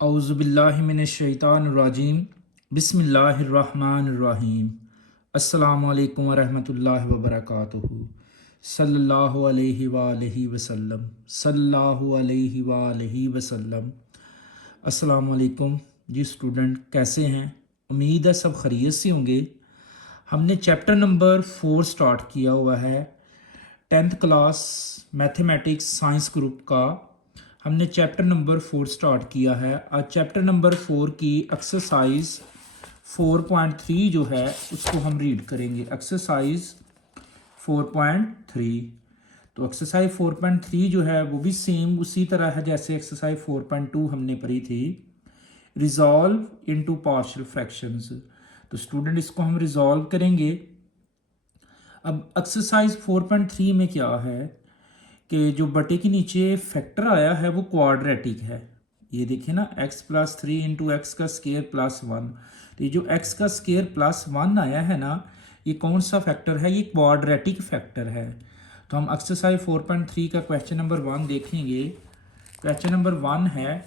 औज़ुबिल्लाहिमिनश्शैतानिर्रजीम बिस्मिल्लाहिर्रहमानिर्रहीम अस्सलामु अलैकुम वरहमतुल्लाहि वबरकातुहू सल्लल्लाहु अलैहि वालैहि वसल्लम सल्लल्लाहु अलैहि वालैहि वसल्लम। अस्सलामु अलैकुम जी स्टूडेंट, कैसे हैं? उम्मीद है सब खैरियत से होंगे। हमने चैप्टर नंबर 4 स्टार्ट किया हुआ है 10th class mathematics science group का। हमने चैप्टर नंबर 4 स्टार्ट किया है। आज चैप्टर नंबर 4 की एक्सरसाइज 4.3 जो है उसको हम रीड करेंगे। एक्सरसाइज 4.3। तो एक्सरसाइज 4.3 जो है वो भी सेम उसी तरह है जैसे एक्सरसाइज 4.2 हमने पढ़ी थी, रिजॉल्व इनटू पार्शियल फ्रैक्शंस। तो स्टूडेंट इसको हम रिजॉल्व करेंगे। अब एक्सरसाइज 4.3 में क्या है कि जो बटे के नीचे फैक्टर आया है वो क्वाड्रेटिक है। ये देखिए ना, x प्लस 3 इंटू एक्स का स्केयर प्लस 1। तो ये जो x का स्केयर प्लस 1 आया है ना, ये कौन सा फैक्टर है? ये क्वाड्रेटिक फैक्टर है। तो हम एक्सरसाइज 4.3 का क्वेश्चन नंबर 1 देखेंगे। क्वेश्चन नंबर 1 है,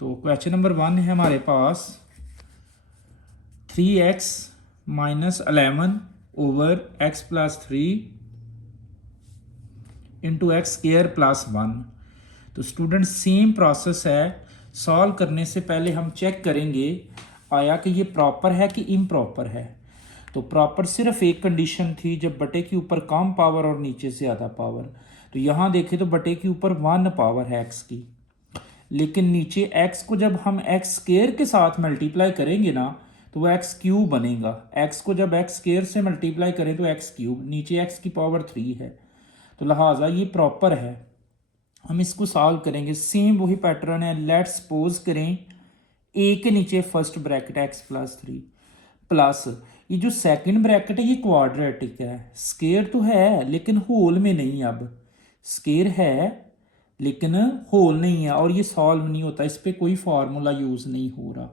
तो क्वेश्चन नंबर 1 है हमारे पास 3x minus 11 over x plus 3 into x square plus 1। तो स्टूडेंट सेम प्रोसेस है। सॉल्व करने से पहले हम चेक करेंगे आया कि ये प्रॉपर है कि इम्प्रॉपर है। तो प्रॉपर सिर्फ एक कंडीशन थी, जब बटे के ऊपर कम पावर और नीचे से ज़्यादा पावर। तो यहाँ देखें तो बटे के ऊपर 1 पावर है एक्स की, लेकिन नीचे एक्स को जब हम एक्स स्केयर के साथ मल्टीप्लाई करेंगे ना तो वो एक्स क्यूब बनेगा। एक्स को जब एक्स स्केयर से मल्टीप्लाई करें तो एक्स क्यूब, नीचे एक्स की पावर 3 है, तो लिहाजा ये प्रॉपर है। हम इसको सॉल्व करेंगे। सेम वही पैटर्न है। लेट्स सपोज करें ए के नीचे first bracket x plus 3 plus ये जो सेकंड ब्रैकेट है ये क्वाड्रेटिक है। स्केयर तो है लेकिन होल में नहीं। अब स्केयर है लेकिन होल नहीं है और ये सॉल्व नहीं होता। इस पर कोई फार्मूला यूज़ नहीं हो रहा।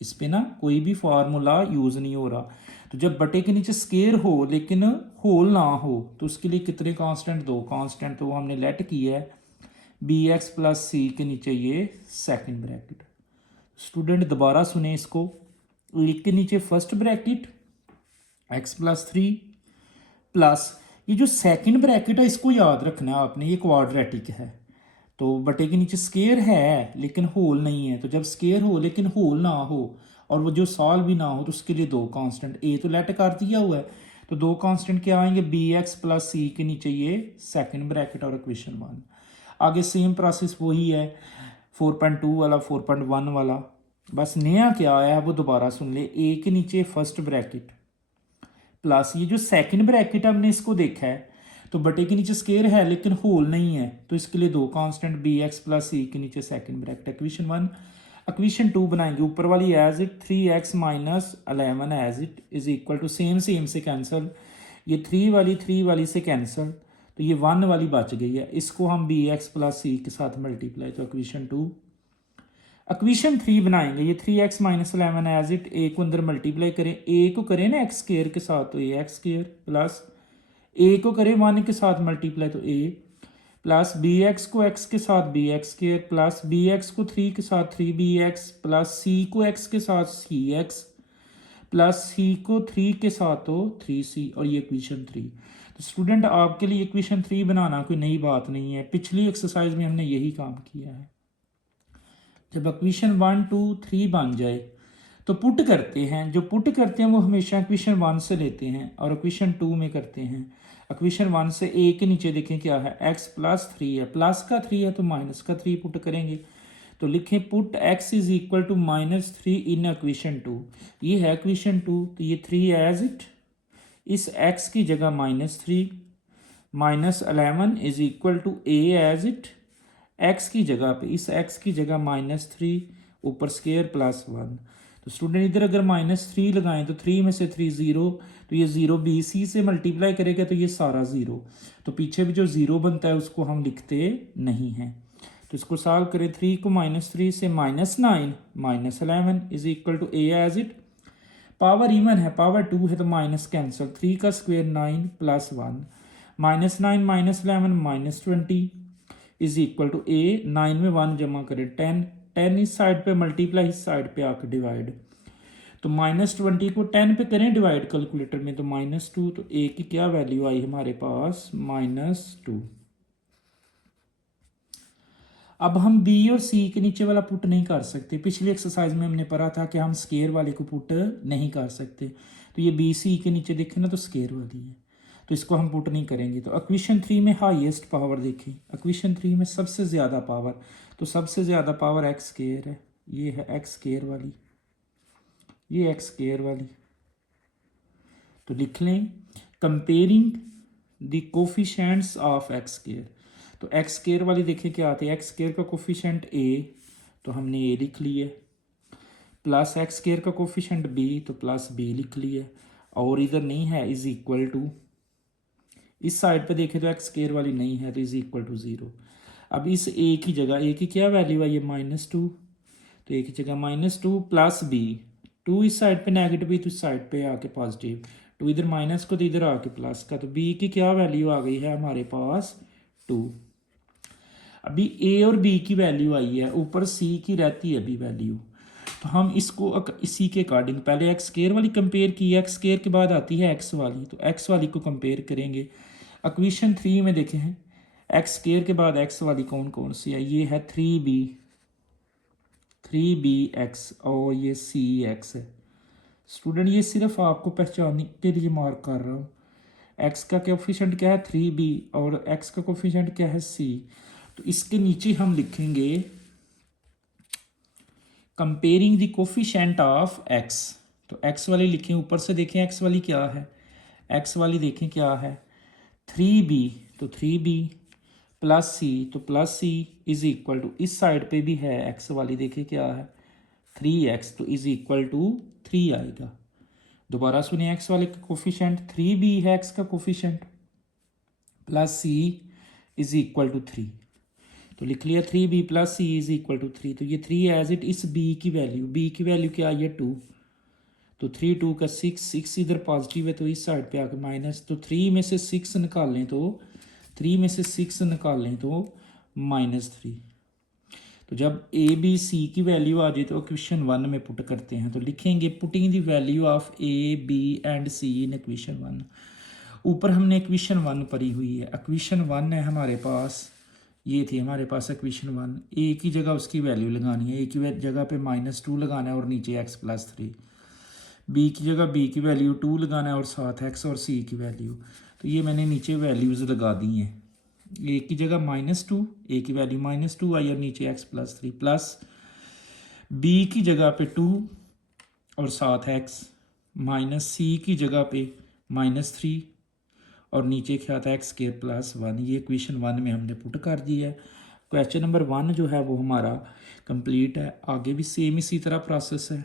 इस पे ना कोई भी फार्मूला यूज़ नहीं हो रहा। तो जब बटे के नीचे स्केयर हो लेकिन होल ना हो तो उसके लिए कितने कांस्टेंट? 2 कांस्टेंट। तो हमने लेट किया है बी एक्स प्लस सी के नीचे ये सेकंड ब्रैकेट। स्टूडेंट दोबारा सुने इसको। एक के नीचे first bracket x plus 3 plus ये जो सेकंड ब्रैकेट है इसको याद रखना है आपने, ये क्वाड्रेटिक है। तो बटे के नीचे स्केयर है लेकिन होल नहीं है। तो जब स्केयर हो लेकिन होल ना हो और वो जो सॉल्व भी ना हो तो उसके लिए 2 कांस्टेंट। ए तो लेट कर दिया हुआ है, तो 2 कांस्टेंट क्या आएंगे? बी एक्स प्लस सी के नीचे ये सेकंड ब्रैकेट और इक्वेशन 1। आगे सेम प्रोसेस वही है 4.2 वाला 4.1 वाला। बस नया क्या आया है वो दोबारा सुन ले। ए के नीचे फर्स्ट ब्रैकेट प्लस ये जो सेकंड ब्रैकेट हमने इसको देखा है तो बटे के नीचे स्केयर है लेकिन होल नहीं है, तो इसके लिए 2 constant B x plus c के नीचे सेकंड ब्रैकेट इक्वेशन 1। इक्वेशन 2 बनाएंगे। ऊपर वाली as it 3x minus 11 as it is equal to same से कैंसिल, ये 3 वाली से कैंसिल, तो ये 1 वाली बच गई है। इसको हम बी एक्स प्लस सी के साथ मल्टीप्लाई, तो इक्वेशन 2। इक्वेशन 3 बनाएंगे। ये 3x माइनस 11 एज इट, ए को अंदर मल्टीप्लाई करें, ए को करें ना एक्स स्केयर के साथ तो ये एक्स स्केयर प्लस ए को करें 1 के साथ मल्टीप्लाई तो ए प्लस बी एक्स को एक्स के साथ b x square plus b x को 3 के साथ 3 बी एक्स प्लस सी को एक्स के साथ सी एक्स प्लस सी को 3 के साथ तो 3c और ये इक्वेशन 3। तो स्टूडेंट आपके लिए इक्वेशन 3 बनाना कोई नई बात नहीं है, पिछली एक्सरसाइज में हमने यही काम किया है। जब इक्वेशन 1 2 3 बन जाए तो पुट करते हैं। जो पुट करते हैं वो हमेशा इक्वेशन 1 से लेते हैं और इक्वेशन 2 में करते हैं। इक्वेशन 1 से ए के नीचे देखें क्या है, x प्लस 3 है, प्लस का 3 है तो माइनस का 3 पुट करेंगे। तो लिखें put x is equal to -3 in equation 2। ये है इक्वेशन 2, तो ये 3 एज इट, इस x की जगह -3 minus 11 is equal to a as it, x की जगह पे इस x की जगह -3 ऊपर स्केयर प्लस 1। तो स्टूडेंट इधर अगर -3 लगाएं तो 3 में से 3 0, तो ये 0 बी सी से मल्टीप्लाई करेगा तो ये सारा 0। तो पीछे भी जो 0 बनता है उसको हम लिखते नहीं हैं। तो इसको सॉल्व करें। 3 को -3 से -9 minus 11 is equal to a as it. Power even है, पावर 2 है तो माइनस कैंसिल, 3 का square 9 plus 1 -9 -11 -20 is equal to a, 9 में 1 जमा करें 10 10 इस साइड पे मल्टीप्लाई इस साइड पे आकर डिवाइड, तो -20 को 10 पे करें डिवाइड कैलकुलेटर में, तो -2, तो ए की क्या वैल्यू आई हमारे पास -2। अब हम बी और सी के नीचे वाला पुट नहीं कर सकते, पिछली एक्सरसाइज में हमने पढ़ा था कि हम स्केयर वाले को पुट नहीं कर सकते, तो ये बी सी के नीचे देखें ना तो स्केयर वाली है, तो इसको हम पुट नहीं करेंगे। तो इक्वेशन 3 में हाईएस्ट पावर देखें, इक्वेशन 3 में सबसे ज़्यादा पावर, तो सबसे ज़्यादा पावर एक्स स्केयर है, ये है एक्स स्केयर वाली, ये एक्स स्केयर वाली, तो लिख लें comparing the coefficients of x square. तो एक्स स्केयर वाली देखिए क्या आती है, एक्स स्केयर का कोफिशेंट ए, तो हमने ए लिख लिया, प्लस एक्स स्केयर का कोफिशेंट बी, तो प्लस बी लिख लिया, और इधर नहीं है इज इक्वल टू, इस साइड पे देखें तो एक्स स्केयर वाली नहीं है तो इज इक्वल टू 0। अब इस ए की जगह, ए की क्या वैल्यू आई है -2, तो ए की जगह -2 प्लस बी, 2 इस साइड पे नेगेटिव तो इस साइड पे आके पॉजिटिव, 2 इधर माइनस को तो इधर आके प्लस का, तो बी की क्या वैल्यू आ गई है हमारे पास 2। अभी ए और बी की वैल्यू आई है, ऊपर सी की रहती है अभी वैल्यू, तो हम इसको इसी के अकॉर्डिंग पहले एक्स स्केयर वाली कंपेयर की, एक्स स्केयर के बाद आती है एक्स वाली, तो एक्स वाली को कंपेयर करेंगे। इक्वेशन 3 में देखे हैं एक्स स्केयर के बाद एक्स वाली कौन कौन सी है, ये है 3b एक्स और ये सी एक्स है। स्टूडेंट ये सिर्फ आपको पहचानने के लिए मार्क कर रहा हूँ, एक्स का कोफिशिएंट क्या है 3b और एक्स का कोफिशिएंट क्या है c, तो इसके नीचे हम लिखेंगे comparing the coefficient of x, तो x वाली लिखें, ऊपर से देखें x वाली क्या है, x वाली देखें क्या है 3b, तो 3b प्लस c, तो plus c is equal to, इस साइड पे भी है x वाली देखें क्या है 3x, तो इज इक्वल टू 3 आएगा। दोबारा सुनिए, x वाले का कोफिशिएंट 3b है, x का coefficient plus c is equal to 3, तो लिख लिया 3b plus c is equal to 3, तो ये 3 एज इट, इस b की वैल्यू क्या आई है 2, तो 3 2 का 6 इधर पॉजिटिव है तो इस साइड पे आकर माइनस, तो 3 में से 6 निकाल लें तो -3, तो जब ए बी सी की वैल्यू आ जाए तो इक्वेशन 1 में पुट करते हैं, तो लिखेंगे putting the value of a b and c in equation 1। ऊपर हमने इक्वेशन 1 पढ़ी हुई है, इक्वेशन 1 है हमारे पास, ये थी हमारे पास इक्वेशन 1, ए की जगह उसकी वैल्यू लगानी है, ए की जगह पे -2 लगाना है और नीचे x + 3, बी की जगह बी की वैल्यू 2 लगाना है और साथ x और c की वैल्यू, तो ये मैंने नीचे वैल्यूज़ लगा दी हैं, ए की जगह -2, ए की वैल्यू -2 आई और नीचे x + 3 प्लस बी की जगह पे 2 और साथ x माइनस सी की जगह पे -3 और नीचे क्या था x² + 1, ये इक्वेशन 1 में हमने पुट कर दिया है। क्वेश्चन नंबर 1 जो है वो हमारा कंप्लीट है, आगे भी सेम इसी तरह प्रोसेस है।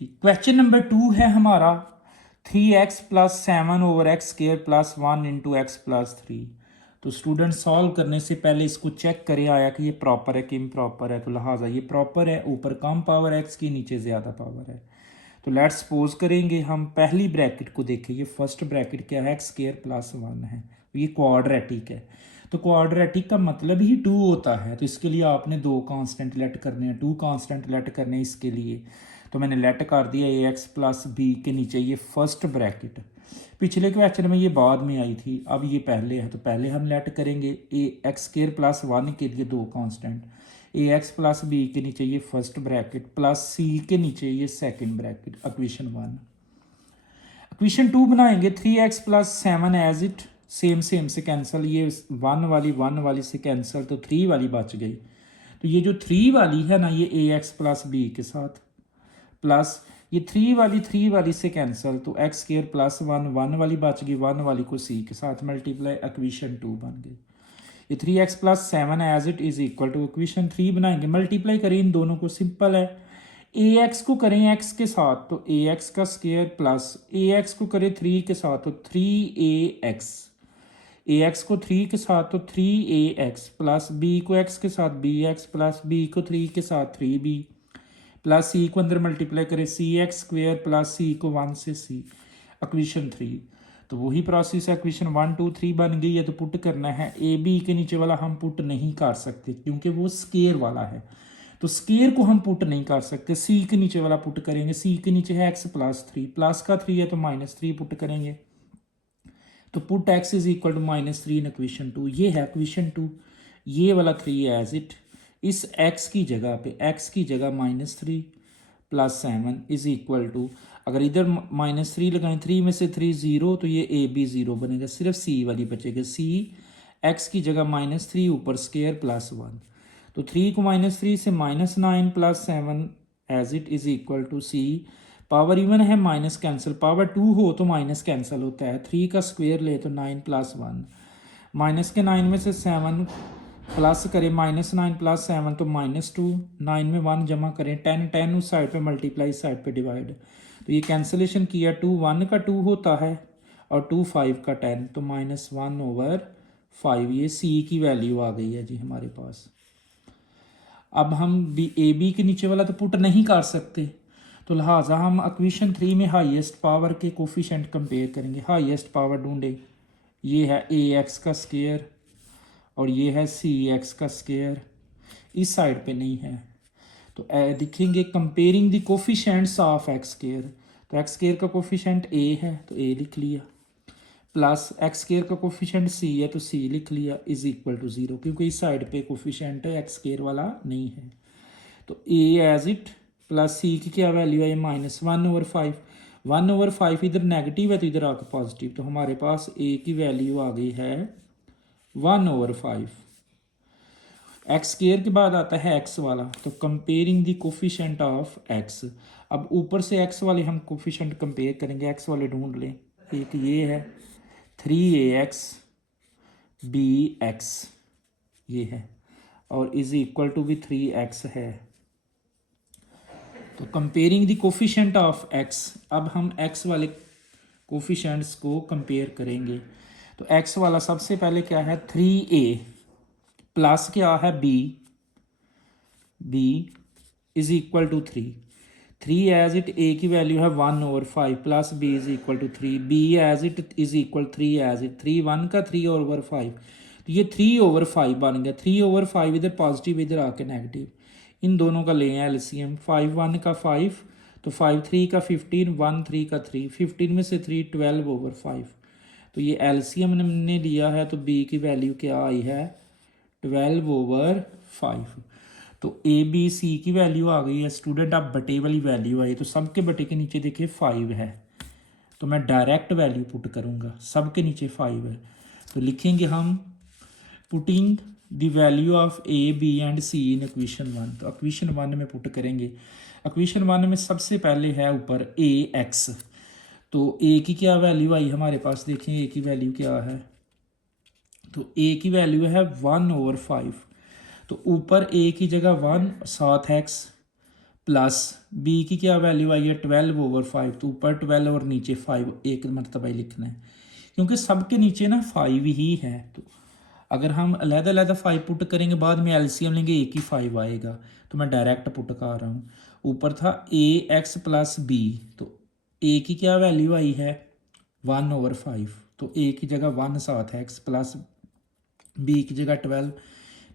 जी, क्वेश्चन नंबर 2 है हमारा 3x + 7 / x² + 1 × x + 3। तो स्टूडेंट सॉल्व करने से पहले इसको चेक करें आया कि ये प्रॉपर है कि इम्प्रॉपर है, तो लिहाजा ये प्रॉपर है, ऊपर कम पावर x की नीचे ज़्यादा पावर है। तो लेट्स सपोज करेंगे हम पहली ब्रैकेट को देखें, ये फर्स्ट ब्रैकेट क्या है x² + 1 है, ये क्वाड्रेटिक है, तो क्वाड्रेटिक का मतलब ही 2 होता है, तो इसके लिए आपने 2 कांस्टेंट लेट करने हैं, 2 कांस्टेंट लेट करने हैं इसके लिए, तो मैंने लेट कर दिया ax + b के नीचे ये फर्स्ट ब्रैकेट, पिछले क्वेश्चन में ये बाद में आई थी, अब ये पहले है, तो पहले हम लेट करेंगे x² + 1 के लिए 2 कांस्टेंट, ax + b के नीचे ये फर्स्ट ब्रैकेट प्लस c के नीचे ये सेकंड ब्रैकेट, इक्वेशन 1। इक्वेशन 2 बनाएंगे 3x + 7 एज इट, सेम से कैंसिल, ये 1 वाली से कैंसिल, तो 3 वाली बच गई, तो ये जो 3 वाली है ना ये ax + b के साथ प्लस ये 3 वाली से कैंसिल, तो x² + 1 वाली बच गई, 1 वाली को c के साथ मल्टीप्लाई, इक्वेशन 2 बन गई। ये 3x + 7 as it is equal to equation 3 बनाएंगे, मल्टीप्लाई करें इन दोनों को, सिंपल है, ax को करें x के साथ तो ax का स्क्वायर प्लस ax को करें 3 के साथ तो 3ax, ax को 3 के साथ तो 3ax प्लस b को x के साथ bx प्लस b को 3 के साथ 3b प्लस c को अंदर मल्टीप्लाई करें cx² प्लस c को 1 से c, इक्वेशन 3। तो वही प्रोसेस है, इक्वेशन 1 2 3 बन गई है तो पुट करना है। ए बी के नीचे वाला हम पुट नहीं कर सकते क्योंकि वो स्केयर वाला है, तो स्केयर को हम पुट नहीं कर सकते। सी के नीचे वाला पुट करेंगे, सी के नीचे है एक्स प्लस 3, प्लस का 3 है तो -3 पुट करेंगे। तो put x is equal to -3 in equation 2, ये है इक्वेशन 2। ये वाला 3 एज इट, इस x की जगह पे x की जगह -3 + 7 इज इक्वल टू, अगर इधर -3 लगाएं, 3 में से 3 0, तो ये ए बी 0 बनेगा, सिर्फ सी वाली बचेगा। सी x की जगह -3 ऊपर स्केयर +1, तो 3 को -3 से -9 + 7 as it is equal to c. Power even है, माइनस कैंसिल, पावर 2 हो तो माइनस कैंसिल होता है। 3 का स्क्वायर ले तो 9 + 1, माइनस के 9 में से 7 प्लस करें, -9 + 7 तो -2, 9 में 1 जमा करें, 10 10 उस साइड पे मल्टीप्लाई, इस साइड पे डिवाइड, तो ये कैंसिलेशन किया, 2 1 का 2 होता है और 2 5 का 10, तो -1/5, ये सी की वैल्यू आ गई है जी हमारे पास। अब हम बी ए बी के नीचे वाला तो पुट नहीं कर सकते, तो लिहाजा हम इक्वेशन 3 में हाईएस्ट पावर के कोफिशेंट कंपेयर करेंगे। हाईएस्ट पावर ढूंढे, ये है ए एक्स का स्केयर और ये है सी एक्स का स्केयर, इस साइड पे नहीं है, तो दिखेंगे comparing the coefficients of x square, तो एक्स स्केयर का कोफिशेंट ए है तो ए लिख लिया, प्लस एक्स स्केयर का कोफिशेंट सी है तो सी लिख लिया, इज इक्वल टू 0, क्योंकि इस साइड पे कोफिशेंट एक्स स्केयर वाला नहीं है, तो ए एज इट प्लस सी की क्या वैल्यू है, -1/5, 1/5 इधर नेगेटिव है तो इधर आकर पॉजिटिव, तो हमारे पास ए की वैल्यू आ गई है 1/5। एक्स स्केयर के बाद आता है एक्स वाला, तो comparing the coefficient of x, अब ऊपर से एक्स वाले हम कोफिशेंट कंपेयर करेंगे, एक्स वाले ढूंढ लें, एक ये है 3ax bx, ये है, और इज इक्वल टू भी 3x है, तो comparing the coefficient of x, अब हम x वाले कोफिशेंट्स को कंपेयर करेंगे, तो x वाला सबसे पहले क्या है 3a प्लस क्या है b is equal to 3 as it, a की वैल्यू है 1/5 plus b is equal to 3, b as it is equal 3 as it, 3 1 का 3/5, तो ये 3/5 बन गया, 3/5 इधर पॉजिटिव इधर आके नेगेटिव, इन दोनों का लें एलसीएम, 5 1 का 5, तो 5 3 का 15, 1 3 का 3, 15 में से 3 12/5, तो ये एलसीएम हमने लिया है, तो b की वैल्यू क्या आई है 12/5, तो ए बी सी की वैल्यू आ गई है स्टूडेंट। अब बटे वाली वैल्यू आई, तो सब के बटे के नीचे देखिए 5 है, तो मैं डायरेक्ट वैल्यू पुट करूँगा, सब के नीचे 5 है, तो लिखेंगे हम putting the value of a b and c in equation 1, तो इक्वेशन 1 में पुट करेंगे। इक्वेशन 1 में सबसे पहले है ऊपर ए एक्स, तो ए की क्या वैल्यू आई हमारे पास, देखें ए की वैल्यू क्या है, तो ए की वैल्यू है 1/5, तो ऊपर ए की जगह 1 साथ एक्स, प्लस बी की क्या वैल्यू आई है 12/5, तो ऊपर 12 और नीचे 5, एक मरतबा ही लिखना है, क्योंकि सबके नीचे ना 5 ही है, तो अगर हम अलग-अलग 5 पुट करेंगे बाद में एलसीएम लेंगे एक ही 5 आएगा, तो मैं डायरेक्ट पुट कर रहा हूँ। ऊपर था ए एक्स प्लस बी, तो ए की क्या वैल्यू आई है 1/5, तो ए की जगह 1 साथ एक्स, प्लस बी की जगह 12,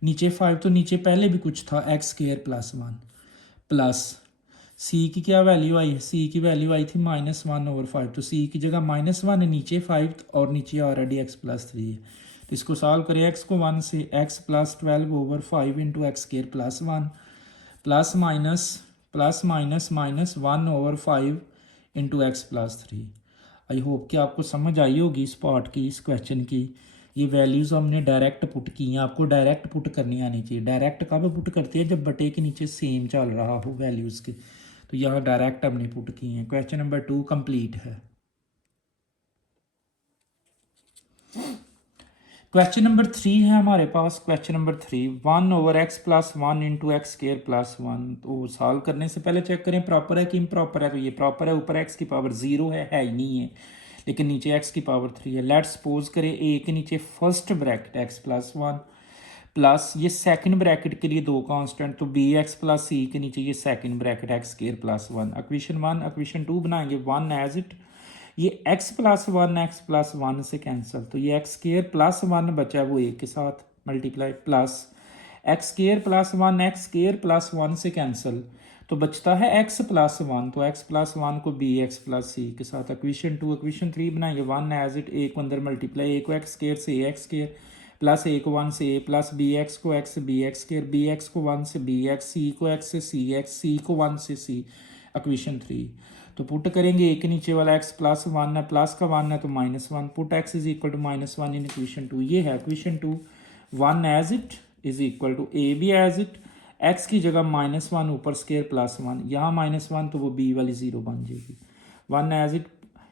नीचे 5, तो नीचे पहले भी कुछ था एक्स स्क्वायर प्लस 1, प्लस सी की क्या वैल्यू आई है, सी की वैल्यू आई थी -1/5, तो सी की जगह -1, नीचे 5 और नीचे ऑलरेडी एक्स प्लस 3 है, तो इसको सॉल्व करें, एक्स को 1 से, x plus 12/5 into x square plus 1 plus minus -1/5 into x plus 3। I hope कि आपको समझ आई होगी इस पार्ट की, इस क्वेश्चन की। ये वैल्यूज़ हमने डायरेक्ट पुट की हैं, आपको डायरेक्ट पुट करनी आनी चाहिए। डायरेक्ट कब पुट करते हैं, जब बटे के नीचे सेम चल रहा हो वैल्यूज़ के, तो यहाँ डायरेक्ट हमने पुट की हैं। क्वेश्चन नंबर 2 कंप्लीट है। क्वेश्चन नंबर 3 है हमारे पास। Question number 3, 1/x plus 1 into x square plus 1, तो सॉल्व करने से पहले चेक करें प्रॉपर है कि इम्प्रॉपर है, तो ये प्रॉपर है, ऊपर x की पावर 0 है ही नहीं है, लेकिन नीचे x की पावर 3 है। लेट्स सपोज करें a के नीचे first bracket x plus 1 plus ये सेकंड ब्रैकेट के लिए 2 कांस्टेंट, तो bx प्लस c के नीचे ये second bracket x square plus 1। Equation 1 equation 2 बनाएंगे 1 एज इट, ये x plus one x plus one से कैंसिल, तो ये एक्स स्केयर प्लस वन बचा है वो ए के साथ multiply, plus x square plus one x square plus one से कैंसिल, तो बचता है x प्लस वन, तो x प्लस वन को बी एक्स प्लस सी के साथ। इक्वेशन 2 इक्वेशन 3 बनाएंगे, वन एज इट, ए को अंदर मल्टीप्लाई, ए को एक्स स्केयर से ए एक्स स्केयर प्लस ए को वन से ए प्लस बी एक्स को एक्स से B x square, B x को वन से बी एक्स, सी को एक्स से सी एक्स, सी को वन से सी। इक्वेशन 3 तो पुट करेंगे, ए के नीचे वाला x प्लस वन है, प्लस का वन है तो minus one, put x is equal to minus one in equation 2। ये है equation 2। One as it is equal to a b as it, x की जगह माइनस वन ऊपर स्केयर प्लस वन, यहाँ माइनस वन तो वो b वाली zero बन जाएगी। One as it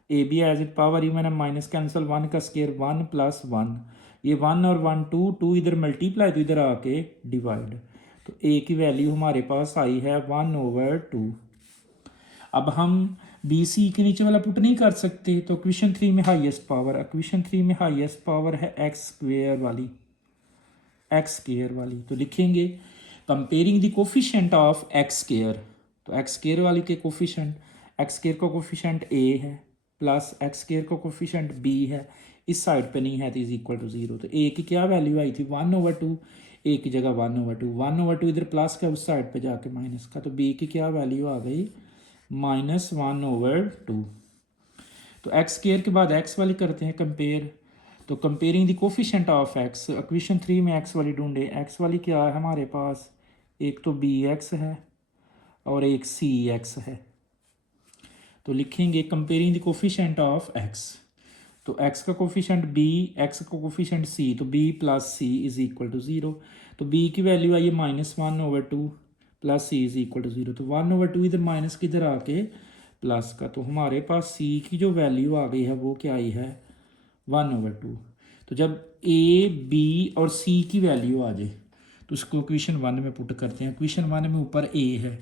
a b as it, power even है माइनस कैंसिल, वन का स्केयर वन प्लस वन, ये वन और वन टू, टू इधर मल्टीप्लाई तो इधर आके डिवाइड, तो a की वैल्यू हमारे पास आई है 1/2। अब हम बी सी के नीचे वाला पुट नहीं कर सकते, तो इक्वेशन 3 में हाईएस्ट पावर, इक्वेशन 3 में हाईएस्ट पावर है एक्स स्क्वेयर वाली, एक्स स्क्वेयर वाली, तो लिखेंगे comparing the coefficient of x square, तो एक्स स्क्वेयर वाली के कोफिशिएंट, एक्स स्क्वेयर का कोफिशिएंट ए है प्लस एक्स स्क्वेयर का कोफिशिएंट बी है, इस साइड पे नहीं है तो इज इक्वल टू 0, तो ए की क्या वैल्यू आई थी 1/2, ए की जगह 1/2, 1/2 इधर प्लस का उस साइड पे जाके माइनस का, तो बी की क्या वैल्यू आ गई -1/2। तो एक्स स्क्वेयर के बाद एक्स वाली करते हैं कंपेयर, तो comparing the coefficient of x, equation 3 में एक्स वाली ढूंढे, एक्स वाली क्या है हमारे पास, एक तो बी एक्स है और एक सी एक्स है, तो लिखेंगे comparing the coefficient of x, तो x का कोफिशिएंट b, x का कोफिशिएंट c, तो b plus c is equal to 0, तो b की वैल्यू आई है -1/2 plus c is equal to 0, तो 1/2 इधर माइनस की इधर आके प्लस का, तो हमारे पास c की जो वैल्यू आ गई है वो क्या आई है 1/2। तो जब a b और c की वैल्यू आ जाए तो उसको इक्वेशन 1 में पुट करते हैं, इक्वेशन 1 में ऊपर a है,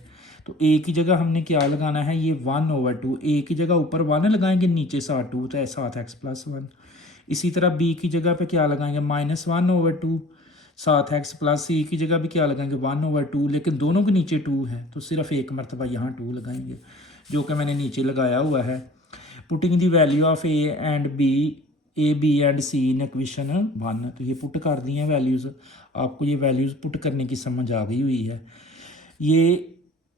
तो a की जगह हमने क्या लगाना है, ये 1/2, a की जगह ऊपर 1 लगाएंगे, नीचे साथ 2, तो साथ x प्लस 1। इसी तरह b की जगह पे क्या लगाएंगे -1/2, साथ x प्लस, c की जगह भी क्या लगाएंगे 1/2, लेकिन दोनों के नीचे 2 है तो सिर्फ एक मरतबा यहाँ 2 लगाएंगे, जो कि मैंने नीचे लगाया हुआ है। Putting the value of a and b, a b and c in equation 1, तो ये पुट कर दी हैं वैल्यूज़, आपको ये वैल्यूज़ पुट करने की समझ आ गई हुई है। ये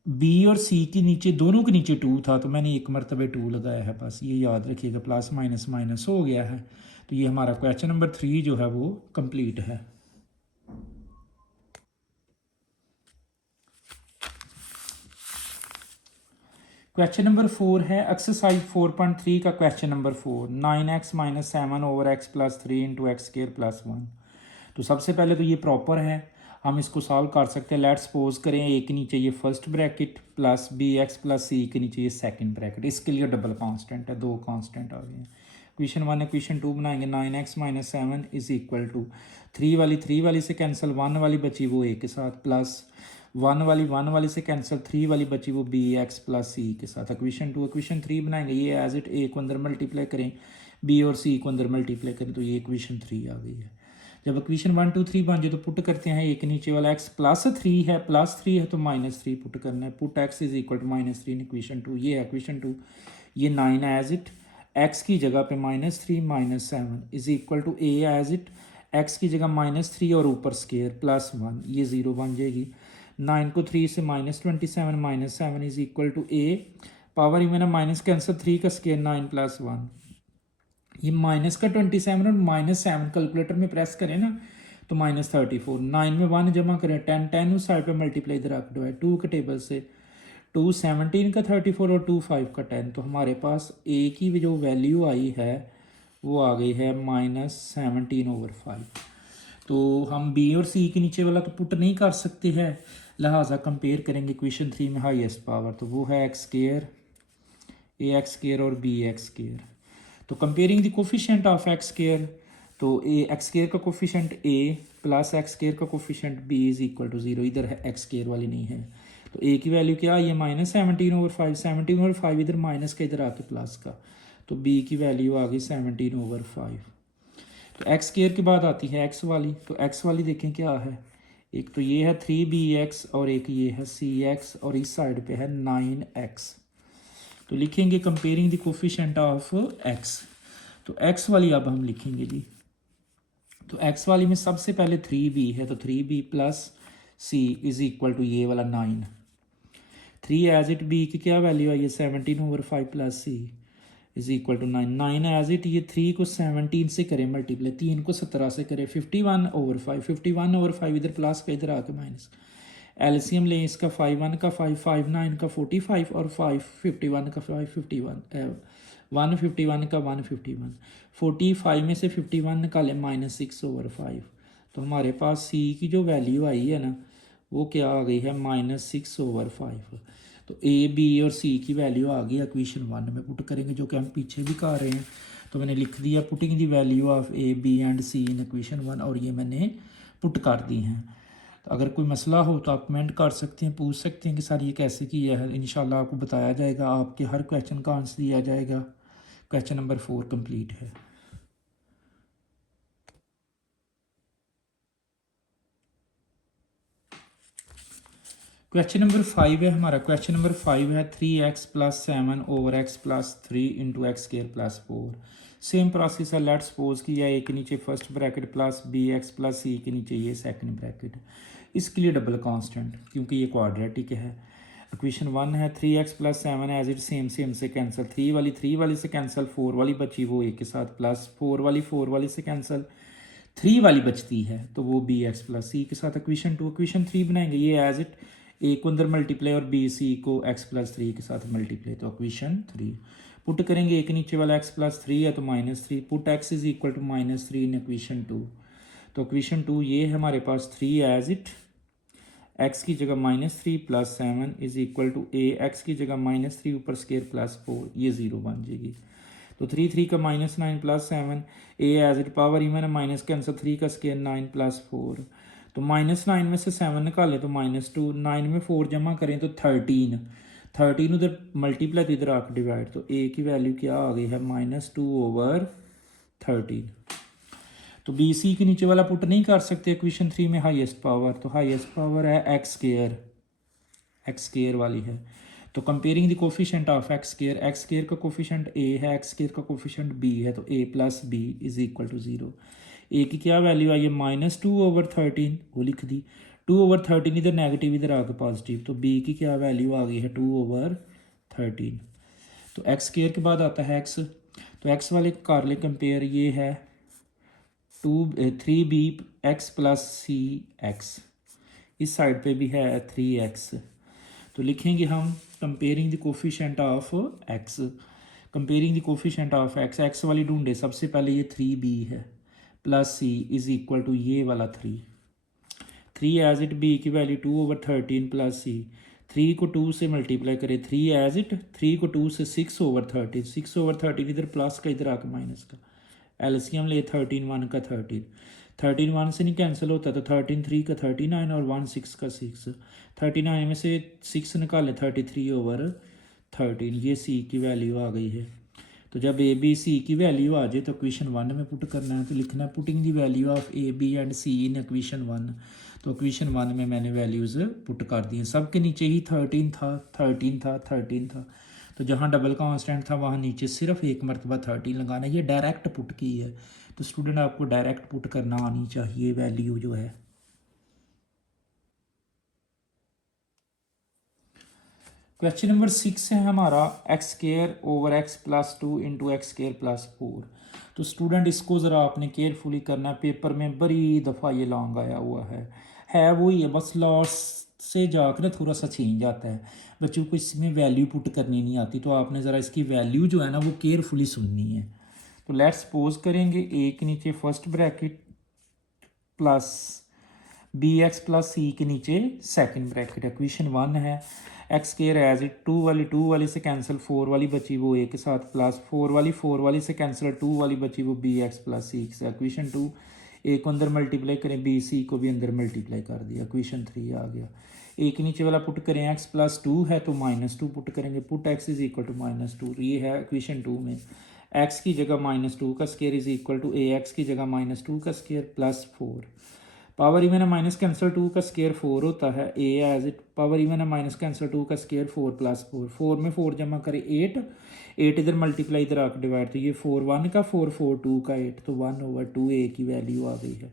बी और सी के नीचे, दोनों के नीचे 2 था तो मैंने एक मरतबे 2 लगाया है, बस ये याद रखिएगा, प्लस माइनस माइनस हो गया है। तो ये हमारा क्वेश्चन नंबर 3 जो है वो कंप्लीट है। क्वेश्चन नंबर 4 है एक्सरसाइज 4.3 का question number 4, 9x - 7 over x + 3 × x² + 1। तो सबसे पहले तो ये प्रॉपर है, हम इसको सॉल्व कर सकते हैं। लेट्स सपोज करें ए के नीचे ये first bracket plus bx + c के नीचे ये सेकंड ब्रैकेट, इसके लिए डबल कांस्टेंट है, दो कांस्टेंट आ गए हैं। इक्वेशन 1 इक्वेशन 2 बनाएंगे, 9x - 7 इज इक्वल टू 3 वाली से कैंसिल, 1 वाली बची वो a के साथ, प्लस 1 वाली से कैंसिल, 3 वाली बची वो bx + c के साथ। इक्वेशन 2 इक्वेशन 3 बनाएंगे, ये एज इट a को अंदर मल्टीप्लाई करें, b और c को अंदर मल्टीप्लाई करें, तो ये इक्वेशन 3 आ गई है। जब इक्वेशन 1 2 3 बन जाए तो पुट करते हैं, एक नीचे वाला x +3 है, +3 है तो -3 पुट करना है, put x is equal to -3 in equation 2, ये है इक्वेशन 2। ये 9 एज इट, x की जगह पे -3 - 7 is equal to a as it, x की जगह -3 और ऊपर स्केयर +1, ये 0 बन जाएगी। 9 को 3 से -27 - 7 is equal to a, power even है माइनस कैंसिल, 3 का स्केयर 9 + 1, ये माइनस का 27 और -7 कैलकुलेटर में प्रेस करें ना तो -34, 9 में 1 जमा करें, 10 10 उस साइड पे मल्टीप्लाई इधर आप डिवाइड, 2 के टेबल से 2 17 का 34 और 2 5 का 10, तो हमारे पास a की जो वैल्यू आई है वो आ गई है -17/5। तो हम b और c के नीचे वाला तो पुट नहीं कर सकते हैं, लिहाजा कंपेयर करेंगे इक्वेशन 3 में हाईएस्ट पावर, तो वो है x² ax² और bx²। तो comparing the coefficient of x², तो x² का कोफिशिएंट a प्लस x² का coefficient b is equal to 0, इधर है x² वाली नहीं है, तो a की वैल्यू क्या है -17/5, 17/5 इधर माइनस का इधर आके प्लस का, तो b की वैल्यू आ गई 17/5। तो x² के बाद आती है x वाली, तो x वाली देखें क्या है, एक तो ये है 3bx और एक ये है cx और इस साइड पे है 9x। तो लिखेंगे comparing the coefficient of x. तो एक्स वाली अब हम लिखेंगे जी। तो एक्स वाली में सबसे पहले 3b है, तो 3b plus c is equal to ये वाला 9। 3 एज इट बी की क्या वैल्यू आई है 17/5 plus c is equal to 9। 9 as it ये 3 को 17 से करें मल्टीप्लाई, 3 को 17 से करें 51/5। 51/5 इधर प्लस का इधर आके माइनस। एलसीएम लें इसका 5 1 का 5 5 9 का 45 और 5 51 का 5 51 151 का 151। 45 में से 51 निकालें -6/5। तो हमारे पास सी की जो वैल्यू आई है ना वो क्या आ गई है -6/5। तो ए बी और सी की वैल्यू आ गई इक्वेशन 1 में पुट करेंगे, जो कि हम पीछे भी कर रहे हैं। तो मैंने लिख दिया putting the value of a b and c in equation 1, और ये मैंने पुट कर दी हैं। तो अगर कोई मसला हो तो आप कमेंट कर सकते हैं, पूछ सकते हैं कि सर ये कैसे किया है। इंशाल्लाह आपको बताया जाएगा, आपके हर क्वेश्चन का आंसर दिया जाएगा। क्वेश्चन नंबर 4 कंप्लीट है। क्वेश्चन नंबर 5 है हमारा। क्वेश्चन नंबर 5 है 3x + 7 / x + 3 × x² + 4। Same process है। लेट्स सपोज कि यह ए के नीचे first bracket plus bx + c के नीचे ये सेकंड ब्रैकेट। इसके लिए डबल कांस्टेंट, क्योंकि ये क्वाड्रेटिक है। इक्वेशन 1 है 3x + 7 एज इट सेम से कैंसिल। 3 वाली से कैंसिल, 4 वाली बची वो ए के साथ, प्लस 4 वाली से कैंसिल, 3 वाली बचती है तो वो bx + c के साथ। इक्वेशन 2 इक्वेशन 3 बनाएंगे। ये एज इट ए को अंदर मल्टीप्लाई और बी सी को x + 3 के साथ मल्टीप्लाई, तो इक्वेशन 3 पुट करेंगे। एक नीचे वाला x + 3 है तो -3, put x is equal to -3 in equation 2। तो इक्वेशन 2 ये है हमारे पास 3 एज इट x की जगह -3 + 7 is equal to a x की जगह -3 ऊपर स्केयर +4, ये 0 बन जाएगी। तो 3 का -9 + 7 ए एज इट पावर इवन है, माइनस कैंसिल, 3 का स्केयर 9 + 4। तो -9 में से 7 निकालें तो -2, 9 में 4 जमा करें तो 13 उधर मल्टीप्लाई तो इधर आकर डिवाइड, तो ए की वैल्यू क्या आ गई है -2/13। तो बी सी के नीचे वाला पुट नहीं कर सकते इक्वेशन 3 में हाईएस्ट पावर, तो हाईएस्ट पावर है एक्स स्केयर वाली है। तो comparing the coefficient of x square का कोफिशिएंट ए है, एक्स स्केयर का कोफिशिएंट बी है, तो a + b is equal to 0। A की क्या वैल्यू आई है -2/13, वो लिख दी। 2/13 इधर नेगेटिव इधर आके पॉजिटिव, तो बी की क्या वैल्यू आ गई है 2/13। तो एक्स स्केयर के बाद आता है एक्स, तो एक्स वाले कर ले कंपेयर। ये है 3b x + c x, इस साइड पे भी है 3x। तो लिखेंगे हम comparing the coefficient of x। Comparing the coefficient of x, x वाली ढूंढे सबसे पहले। ये 3b है plus c is equal to ये वाला 3 एज इट b की वैल्यू 2/13 प्लस c। 3 को 2 से मल्टीप्लाई करें, 3 एज इट 3 को 2 से 6/13, 6/13 इधर प्लस का इधर आकर माइनस का। एलसीएम ले 13 1 का 13, 13 1 से नहीं कैंसिल होता, तो 13 3 का 39 और 1 6 का 6। 39 में से 6 निकालें 33/13, ये सी की वैल्यू आ गई है। तो जब ए बी सी की वैल्यू आ जाए तो इक्वेशन 1 में पुट करना है, तो लिखना है putting the value of a b and c in equation 1। तो इक्वेशन 1 में मैंने वैल्यूज़ पुट कर दी हैं। सब के नीचे ही 13 था। तो जहाँ डबल कांस्टेंट था वहाँ नीचे सिर्फ एक मरतबा 13 लगाना। ये डायरेक्ट पुट की है, तो स्टूडेंट आपको डायरेक्ट पुट करना आनी चाहिए वैल्यू जो है। क्वेश्चन नंबर 6 है हमारा x² / x + 2 × x² + 4। तो स्टूडेंट इसको ज़रा आपने केयरफुली करना है, पेपर में बड़ी दफ़ा ये लॉन्ग आया हुआ है वही है, बस लॉस से जाकर थोड़ा सा चेंज आता है। बच्चों को इसमें वैल्यू पुट करनी नहीं आती, तो आपने ज़रा इसकी वैल्यू जो है ना वो केयरफुली सुननी है। तो लेट्स सपोज करेंगे ए के नीचे first bracket plus bx + c के नीचे सेकंड ब्रैकेट। इक्वेशन 1 है x² एज इट 2 वाली से कैंसिल, 4 वाली बची वो a के साथ, प्लस 4 वाली से कैंसिल, 2 वाली बची वो bx + c के साथ। इक्वेशन 2 a को अंदर मल्टीप्लाई करें, b c को भी अंदर मल्टीप्लाई कर दिया, इक्वेशन 3 आ गया। a के नीचे वाला पुट करें, x + 2 है तो -2 पुट करेंगे, put x is equal to -2, ये है इक्वेशन 2 में। x की जगह -2 का square is equal to ax की जगह -2 का स्केयर +4। पावर इवन है माइनस कैंसिल 2 का स्केयर 4 होता है, a as it power even है माइनस कैंसिल 2 का स्केयर 4 प्लस 4, 4 में 4 जमा करें 8, 8 इधर मल्टीप्लाई इधर आकर डिवाइड, तो ये 4 1 का 4 4 2 का 8, तो 1/2 ए की वैल्यू आ गई है।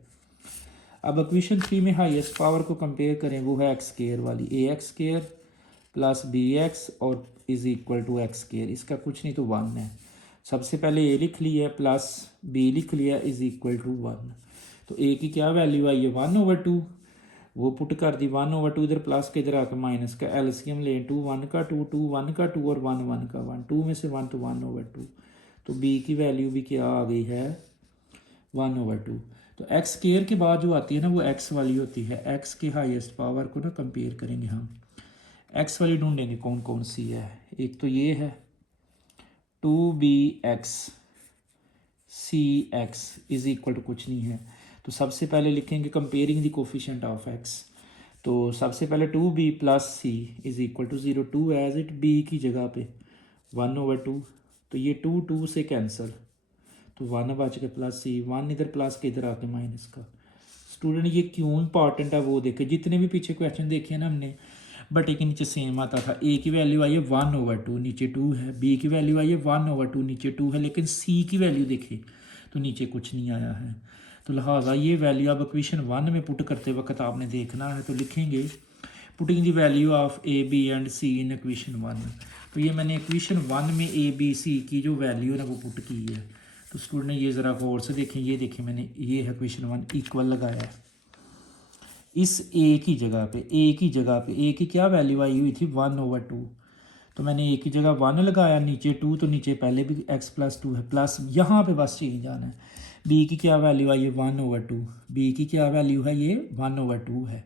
अब इक्वेशन 3 में हाईएस्ट पावर को कंपेयर करें, वो है एक्स स्केयर वाली, a x square plus b x और is equal to x square, इसका कुछ नहीं तो 1 है। सबसे पहले ए लिख लिया प्लस बी लिख लिया इज इक्वल टू 1, तो ए की क्या वैल्यू आई है 1/2, वो पुट कर दी 1/2, इधर प्लस के इधर आकर माइनस का एलसीएम लें, 2 1 का 2 2 1 का 2 और 1 1 का 1, 2 में से 1 तो 1/2, तो बी की वैल्यू भी क्या आ गई है 1/2। तो एक्स स्केयर के बाद जो आती है ना वो एक्स वाली होती है, एक्स के हाईएस्ट पावर को ना कंपेयर करेंगे हम, एक्स वाली ढूंढेंगे कौन कौन सी है। एक तो ये है 2bx cx is equal to कुछ नहीं है, तो सबसे पहले लिखेंगे comparing the coefficient of x, तो सबसे पहले 2b plus c is equal to 0, 2 as it b की जगह पे 1/2, तो ये 2 2 से कैंसिल, तो 1 बच के प्लस सी, 1 इधर प्लस के इधर आके माइनस का। स्टूडेंट ये क्यों इंपॉर्टेंट है वो देखे, जितने भी पीछे क्वेश्चन देखे हैं ना हमने, बट एक नीचे सेम आता था, ए की वैल्यू आई है 1/2 नीचे 2 है, बी की वैल्यू आई है 1/2 नीचे 2 है, लेकिन सी की वैल्यू देखे तो नीचे कुछ नहीं आया है। तो लिहाजा ये वैल्यू अब इक्वेशन 1 में पुट करते वक्त आपने देखना है, तो लिखेंगे putting the value of a b and c in equation 1, तो ये मैंने इक्वेशन 1 में ए बी सी की जो वैल्यू है ना वो पुट की है। तो स्टूडेंट ये ज़रा गौर से देखें, ये देखें मैंने ये है इक्वेशन 1 इक्वल लगाया है, इस ए की जगह पे ए की क्या वैल्यू आई हुई थी 1/2, तो मैंने ए की जगह 1 लगाया, नीचे 2, तो नीचे पहले भी x प्लस 2 है, प्लस यहाँ पे बस चेंज आना है। बी की क्या वैल्यू आई है 1/2, बी की क्या वैल्यू है ये 1/2 है,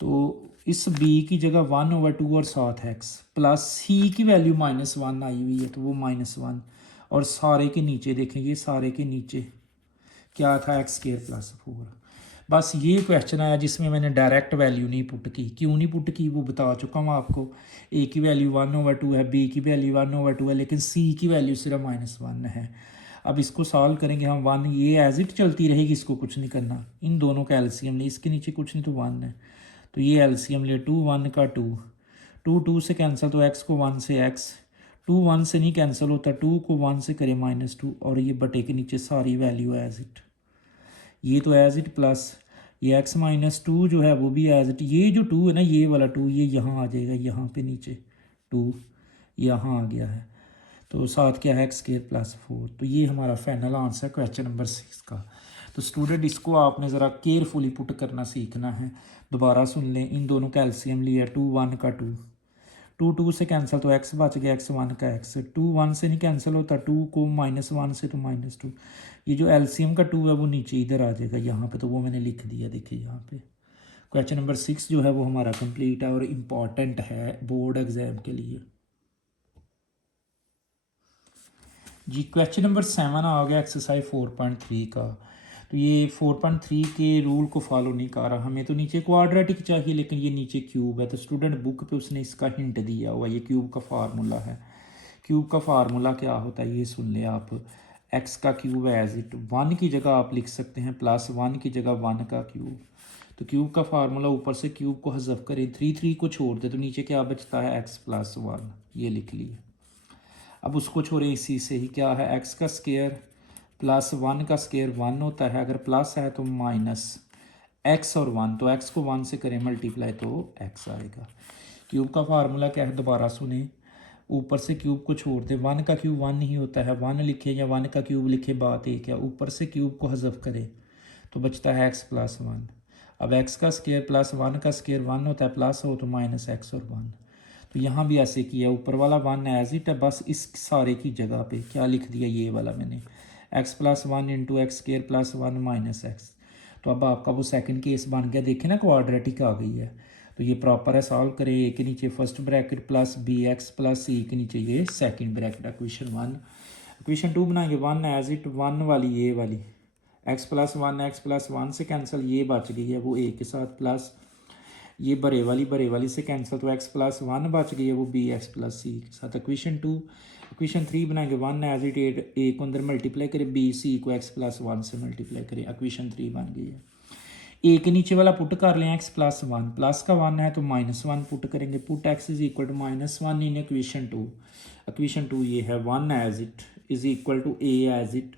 तो इस बी की जगह 1/2 और साथ x प्लस सी की वैल्यू -1 आई हुई है, तो वो -1, और सारे के नीचे देखें, ये सारे के नीचे क्या था एक्स स्केयर प्लस 4। बस ये क्वेश्चन आया जिसमें मैंने डायरेक्ट वैल्यू नहीं पुट की, क्यों नहीं पुट की वो बता चुका हूँ आपको। ए की वैल्यू 1/2 है, बी की वैल्यू 1/2 है, लेकिन सी की वैल्यू सिर्फ -1 है। अब इसको सॉल्व करेंगे हम, 1 ये एज इट चलती रहेगी, इसको कुछ नहीं करना, इन दोनों का एलसीएम ले, इसके नीचे कुछ नहीं तो 1 है, तो ये एलसीएम ले 2 1 का 2, 2 2 से कैंसिल, तो एक्स को 1 से एक्स, 2 1 से नहीं कैंसिल होता, 2 को 1 से करे -2, और ये बटे के नीचे सारी वैल्यू एज इट, ये तो एज इट प्लस ये x -2 जो है वो भी एज इट, ये जो 2 है ना ये वाला 2 ये यहाँ आ जाएगा, यहाँ पे नीचे 2 यहाँ आ गया है, तो साथ क्या है एक्स स्केयर प्लस 4, तो ये हमारा फाइनल आंसर क्वेश्चन नंबर 6 का। तो स्टूडेंट इसको आपने ज़रा केयरफुली पुट करना सीखना है, दोबारा सुन लें, इन दोनों का एलसीएम लिया 2 1 का 2, 2 2 से कैंसिल, तो x बच गया x 1 का x, 2 1 से नहीं कैंसिल होता, 2 को -1 से तो -2, ये जो एलसीएम का 2 है वो नीचे इधर आ जाएगा यहाँ पे, तो वो मैंने लिख दिया, देखिए यहाँ पे। क्वेश्चन नंबर 6 जो है वो हमारा कंप्लीट है और इम्पॉर्टेंट है बोर्ड एग्जाम के लिए जी। क्वेश्चन नंबर 7 आ गया एक्सरसाइज 4.3 का, तो ये 4.3 के रूल को फॉलो नहीं कर रहा, हमें तो नीचे क्वाड्रेटिक चाहिए लेकिन ये नीचे क्यूब है, तो स्टूडेंट बुक पे उसने इसका हिंट दिया हुआ, ये क्यूब का फार्मूला है। क्यूब का फार्मूला क्या होता है ये सुन लें आप, एक्स का क्यूब एज इट 1 की जगह आप लिख सकते हैं प्लस 1 की जगह 1 का क्यूब, तो क्यूब का फार्मूला ऊपर से क्यूब को हज़फ करें, 3 3 को छोड़ दे, तो नीचे क्या बचता है एक्स प्लस 1, ये लिख लिए। अब उसको छोड़ें, इसी से ही क्या है एक्स का स्केयर प्लस 1 का स्केयर 1 होता है, अगर प्लस है तो माइनस एक्स और 1, तो एक्स को 1 से करें मल्टीप्लाई तो एक्स आएगा। क्यूब का फार्मूला क्या है दोबारा सुने, ऊपर से क्यूब को छोड़ दे, 1 का क्यूब 1 नहीं होता है, 1 लिखे या 1 का क्यूब लिखे बात एक है, ऊपर से क्यूब को हज़फ करें तो बचता है एक्स प्लस 1। अब एक्स का स्केयर प्लस 1 का स्केयर 1 होता है, प्लस हो तो माइनस एक्स और 1, तो यहाँ भी ऐसे किया, ऊपर वाला 1 एज इट है, बस इस सारे की जगह पे क्या लिख दिया ये वाला मैंने, x plus 1 into x square plus 1 minus x, तो अब आपका वो सेकंड केस बन गया, देखें ना क्वाड्रेटिक आ गई है, तो ये प्रॉपर है, सॉल्व करें, ए के नीचे first bracket plus b x plus c के नीचे ये सेकंड ब्रैकेट, इक्वेशन 1। इक्वेशन 2 बनाएंगे 1 एज इट 1 वाली ये वाली, एक्स प्लस 1 से कैंसिल, ये बच गई है वो ए के साथ, प्लस ये बड़े वाली से कैंसिल, तो एक्स प्लस 1 बच गई है वो बी एक्स प्लस सी के साथ। इक्वेशन 2, इक्वेशन 3 बनाएंगे 1 एज इट ए को अंदर मल्टीप्लाई करें, बी सी को एक्स प्लस 1 से मल्टीप्लाई करें, इक्वेशन 3 बन गई है। ए के नीचे वाला पुट कर लें एक्स प्लस वन, प्लस का वन है तो माइनस वन पुट करेंगे, put x is equal to minus one in equation two. Equation two ये है one as it is equal to a as it,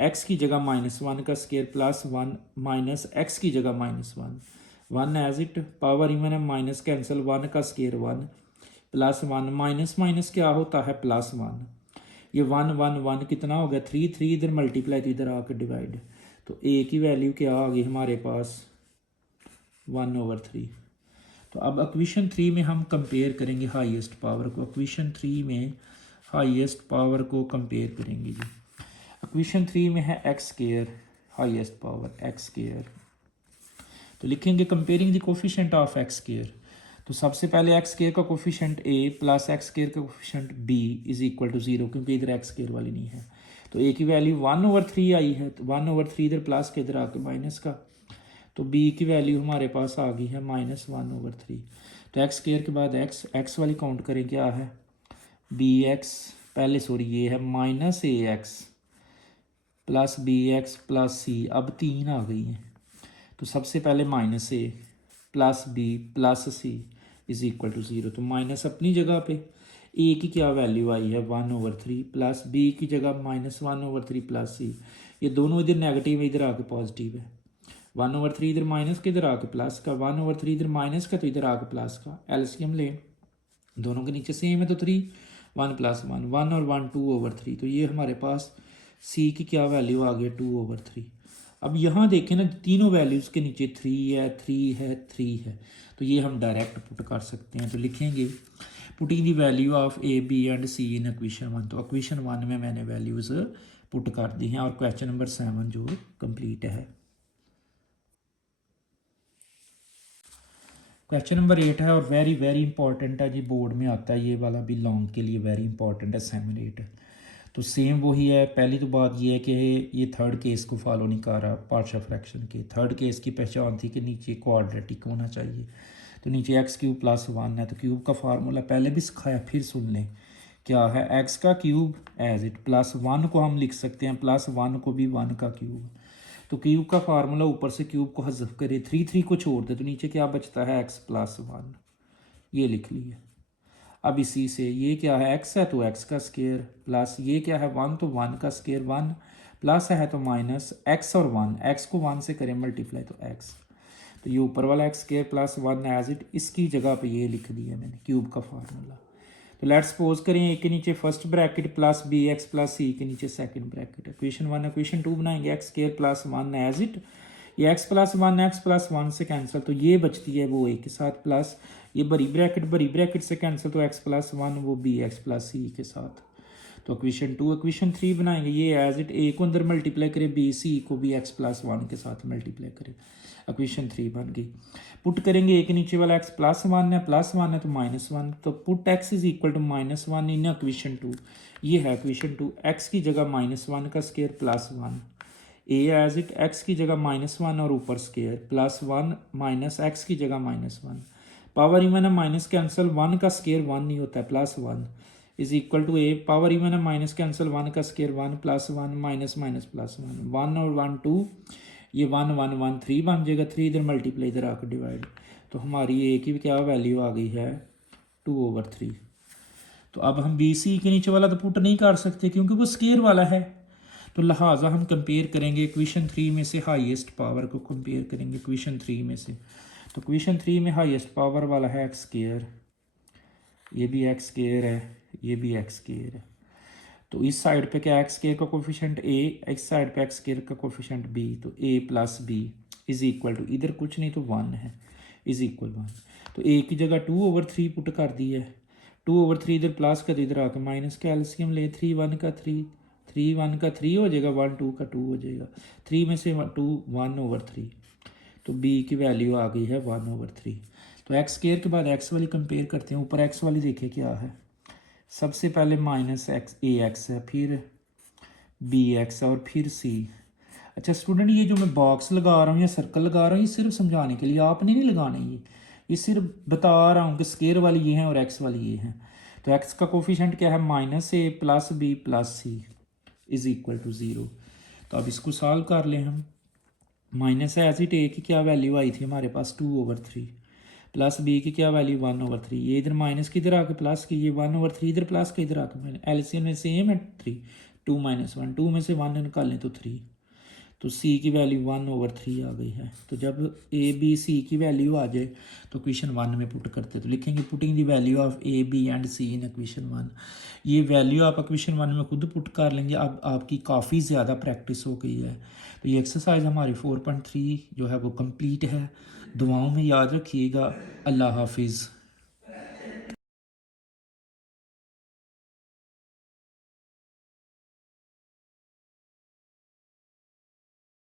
x की जगह माइनस वन का square plus one minus x की जगह minus one, one as it power even है minus cancel one का square one plus one minus minus क्या होता है प्लस वन, ये वन वन वन कितना हो गया थ्री, थ्री इधर मल्टीप्लाई तो इधर आकर डिवाइड, तो ए की वैल्यू क्या आ गई हमारे पास 1/3। तो अब इक्वेशन 3 में हम कंपेयर करेंगे हाईएस्ट पावर को, इक्वेशन 3 में हाईएस्ट पावर को कंपेयर करेंगे जी। इक्वेशन 3 में है x square highest power x square, तो लिखेंगे comparing the coefficient of x square, तो सबसे पहले एक्स स्क्वायर का coefficient a plus x square का coefficient b is equal to 0, क्योंकि इधर एक्स स्क्वायर वाली नहीं है, तो ए की वैल्यू 1/3 आई है, तो 1/3 इधर प्लस के इधर आके माइनस का, तो बी की वैल्यू हमारे पास आ गई है -1/3। तो एक्स स्क्वायर के बाद एक्स, एक्स वाली काउंट करें क्या है बी एक्स, पहले सॉरी ये है minus a x plus b x plus c, अब 3 आ गई हैं, तो सबसे पहले minus a plus b plus c is equal to 0, तो माइनस अपनी जगह पे, ए की क्या वैल्यू आई है 1/3 प्लस बी की जगह -1/3 प्लस सी, ये दोनों इधर नेगेटिव है इधर आके पॉजिटिव है, 1/3 इधर माइनस का इधर आके प्लस का, 1/3 इधर माइनस का तो इधर आके प्लस का, एलसीएम लें दोनों के नीचे सेम है तो 3 1 + 1 1 और 1 2/3, तो ये हमारे पास सी की क्या वैल्यू आ गई 2/3। अब यहाँ देखें ना तीनों वैल्यूज़ के नीचे 3 है 3 है 3 है, तो ये हम डायरेक्ट पुट कर सकते हैं, तो लिखेंगे putting the value of a b and c in equation 1, तो इक्वेशन 1 में मैंने वैल्यूज़ पुट कर दी हैं और क्वेश्चन नंबर 7 जो कंप्लीट है। क्वेश्चन नंबर 8 है और वेरी वेरी इंपॉर्टेंट है जी, बोर्ड में आता है ये वाला भी, लॉन्ग के लिए वेरी इंपॉर्टेंट है 7 8, तो सेम वही है। पहली तो बात ये है कि ये थर्ड केस को फॉलो नहीं कर रहा, पार्शियल फ्रैक्शन के थर्ड केस की पहचान थी कि नीचे क्वाड्रेटिक होना चाहिए, तो नीचे x³ + 1 है, तो क्यूब का फार्मूला पहले भी सिखाया फिर सुन लें क्या है, x का क्यूब एज इट प्लस 1 को हम लिख सकते हैं प्लस 1 को भी 1 का क्यूब, तो क्यूब का फार्मूला ऊपर से क्यूब को हज़फ करे 3 3 को छोड़ दे, तो नीचे क्या बचता है x + 1, ये लिख लिया। अब इसी से ये क्या है x है तो x का स्क्वायर प्लस ये क्या है 1 तो 1 का स्क्वायर 1 प्लस है तो माइनस x और 1, x को 1 से करें मल्टीप्लाई तो x, तो ये ऊपर वाला x² + 1 एज इट, इसकी जगह पे ये लिख दिया मैंने क्यूब का फार्मूला। तो लेट्स सपोज करें ए के नीचे first bracket plus b x plus c के नीचे सेकंड ब्रैकेट, इक्वेशन 1 इक्वेशन 2 बनाएंगे x² + 1 एज इट, ये x + 1 x + 1 से कैंसिल, तो ये बचती है वो ए के साथ प्लस ये बड़ी ब्रैकेट से कैंसिल, तो x + 1 वो बी एक्स प्लस सी के साथ। तो इक्वेशन 2 इक्वेशन 3 बनाएंगे, ये एज इट ए को अंदर मल्टीप्लाई करें बी सी को भी x + 1 के साथ मल्टीप्लाई करें, इक्वेशन 3 बन गई। पुट करेंगे ए के नीचे वाला x + 1 है प्लस 1 है तो -1, तो put x is equal to -1 in equation 2, ये है इक्वेशन 2, x की जगह -1 का square plus 1, a as it x की जगह -1 और ऊपर स्क्वायर प्लस 1 माइनस x की जगह -1, पावर इवन है माइनस कैंसिल 1 का स्क्वायर 1 नहीं होता है plus 1 is equal to a, power even है माइनस कैंसिल 1 का square 1 plus 1 minus minus plus 1 1 और 1 2, ये 1 1 1 3 बन जाएगा, 3 इधर मल्टीप्लाई इधर आकर डिवाइड, तो हमारी ए की क्या वैल्यू आ गई है 2/3। तो अब हम बी सी के नीचे वाला तो पुट नहीं कर सकते क्योंकि वो स्क्वायर वाला है, तो लिहाजा हम कंपेयर करेंगे इक्वेशन 3 में से हाईएस्ट पावर को कंपेयर करेंगे इक्वेशन 3 में से, तो इक्वेशन 3 में हाईएस्ट पावर वाला है x², ये भी x² है ये भी x² है, तो इस साइड पे क्या x² का कोफिशिएंट a, इस साइड पे x² का कोफिशिएंट b, तो a + b is equal to इधर कुछ नहीं तो 1 है इज इक्वल 1, तो a की जगह 2/3 पुट कर दी है, 2/3 इधर प्लस का तो इधर आकर माइनस का, एलसीएम ले 3 1 का 3 3 1 का 3 हो जाएगा, 1 2 का 2 हो जाएगा, 3 में से 2 1/3, तो b की वैल्यू आ गई है 1/3। तो x² के बाद x वाली कंपेयर करते हैं, ऊपर x वाली देखिए क्या है, सबसे पहले -ax है फिर bx और फिर c। अच्छा स्टूडेंट ये जो मैं बॉक्स लगा रहा हूँ या सर्कल लगा रहा हूँ ये सिर्फ समझाने के लिए, आपने नहीं लगाने, ये सिर्फ बता रहा हूँ कि स्क्वायर वाली ये हैं और x वाली ये हैं। तो x का कोफिशिएंट क्या है -a + b + c is equal to 0, तो अब इसको सॉल्व कर लें हम, माइनस है एज इट ए की क्या वैल्यू आई थी हमारे पास 2/3 प्लस बी की क्या वैल्यू 1/3 ये इधर माइनस की इधर आके प्लस की ये 1/3 इधर प्लस के इधर आके मैंने एलसीएम में सेम है 3 2 - 1 2 में से 1 निकालें तो 3 तो सी की वैल्यू 1/3 आ गई है। तो जब ए बी सी की वैल्यू आ जाए तो इक्वेशन 1 में पुट करते तो लिखेंगे putting the value of a b and c in equation 1। ये वैल्यू आप इक्वेशन 1 में खुद पुट कर लेंगे। अब आपकी काफ़ी ज़्यादा प्रैक्टिस हो गई है। तो ये एक्सरसाइज हमारी 4.3 जो है वो कंप्लीट है। दुआओं में याद रखिएगा। अल्लाह हाफिज़।